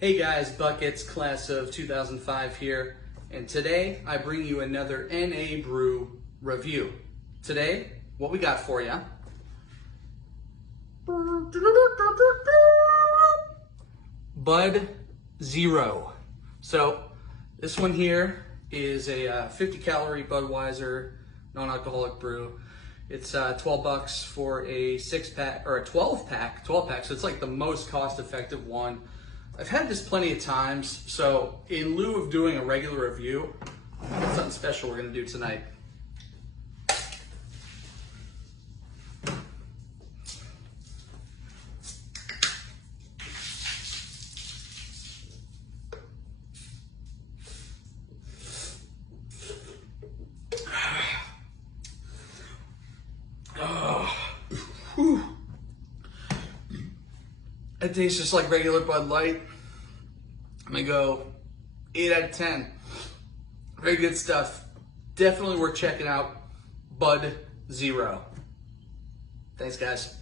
Hey guys, Buckets, class of 2005 here, and today I bring you another NA Brew review. Today, what we got for you? Bud Zero. So this one here is a 50 calorie Budweiser non-alcoholic brew. It's $12 for a 6-pack or a 12-pack. So it's like the most cost-effective one. I've had this plenty of times, so in lieu of doing a regular review, something special we're gonna do tonight. It tastes just like regular Bud Light. I'm gonna go 8 out of 10. Very good stuff. Definitely worth checking out. Bud Zero. Thanks, guys.